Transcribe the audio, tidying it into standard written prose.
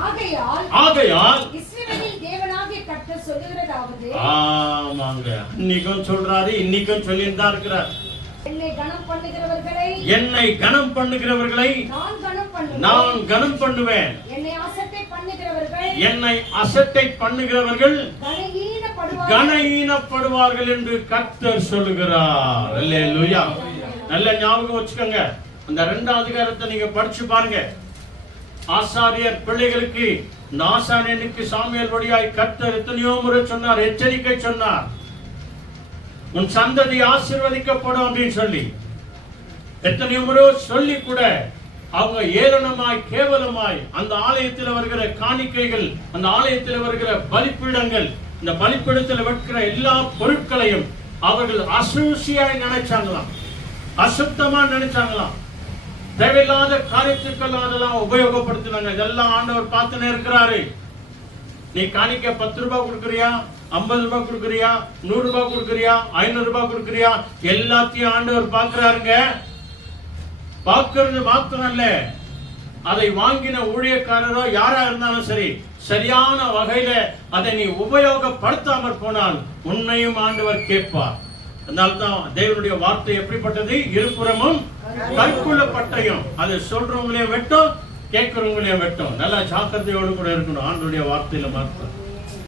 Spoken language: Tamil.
ஆகையால் இஸ்ரவேலின் தேவனாகிய கர்த்தர் சொல்லுகிறதாவது, ஆமாங்க, இன்னைக்கும் சொல்றாரு, இன்னைக்கும் சொல்லிட்டு தான் இருக்கிறார். என்னை கனம் பண்ணுகிறவர்களை நான் கனம் பண்ணுவேன். என்னை அசட்டை பண்ணுகிறவர்கள் கனஈனப்படுவார்கள் என்று கர்த்தர் சொல்லுகிறார். அல்லேலூயா. நல்ல ஞாபகம் வச்சுக்கோங்க. அந்த 2ஆம் அதிகாரத்தை நீங்க படிச்சு பாருங்க. ஆசாரியர் பிள்ளைகளுக்கு, ஆசாரியனுக்கு சாமுவேல் வழியாய் கர்த்தர் எத்தனையோ முறை சொன்னார், எச்சரிக்கை சொன்னார், உன் சந்ததி ஆசீர்வதிக்கப்படும் அப்படின்னு சொல்லி எத்தனையோ முறை சொல்லி கூட அவங்க ஏளனமாய் கேவலமாய் அந்த ஆலயத்தில் வருகிற காணிக்கைகள், அந்த ஆலயத்தில் வருகிற பலிப்பீடங்கள், இந்த பலிப்பீடத்தில் வைக்கிற எல்லா பொருட்களையும் அவர்கள் அசூசியாய் நினைச்சாங்களாம், அசுத்தமா நினைச்சாங்களாம், தேவையில்லாத காரியத்துக்கெல்லாம் அதெல்லாம் உபயோகப்படுத்தினாங்க. இதெல்லாம் ஆண்டவர் பார்த்துன்னு இருக்கிறாரு. நீ காணிக்க 10 ரூபாய் கொடுக்குறியா, 50 ரூபாய் கொடுக்குறியா, 100 ரூபாய் கொடுக்குறியா, 500 ரூபாய் கொடுக்குறியா, எல்லாத்தையும் ஆண்டவர் பார்க்கிறாருங்க. பார்க்கிறது மாத்திரம் இல்ல, அதை வாங்கின ஊழியக்காரரோ யாரா இருந்தாலும் சரி, சரியான வகையில அதை நீ உபயோகப்படுத்தாமல் போனால் உன்னையும் ஆண்டவர் கேட்பார். அதனால்தான் தேவனுடைய வார்த்தை எப்படிப்பட்டது? இருபுறமும் கற்குள்ள பட்டயம். அதை சொல்றவங்களையும் வெட்டும், கேட்கிறவங்களையும் வெட்டும். நல்லா ஜாக்கிரதையோடு கூட இருக்கணும் ஆண்டவருடைய வார்த்தையில மாத்திரம்.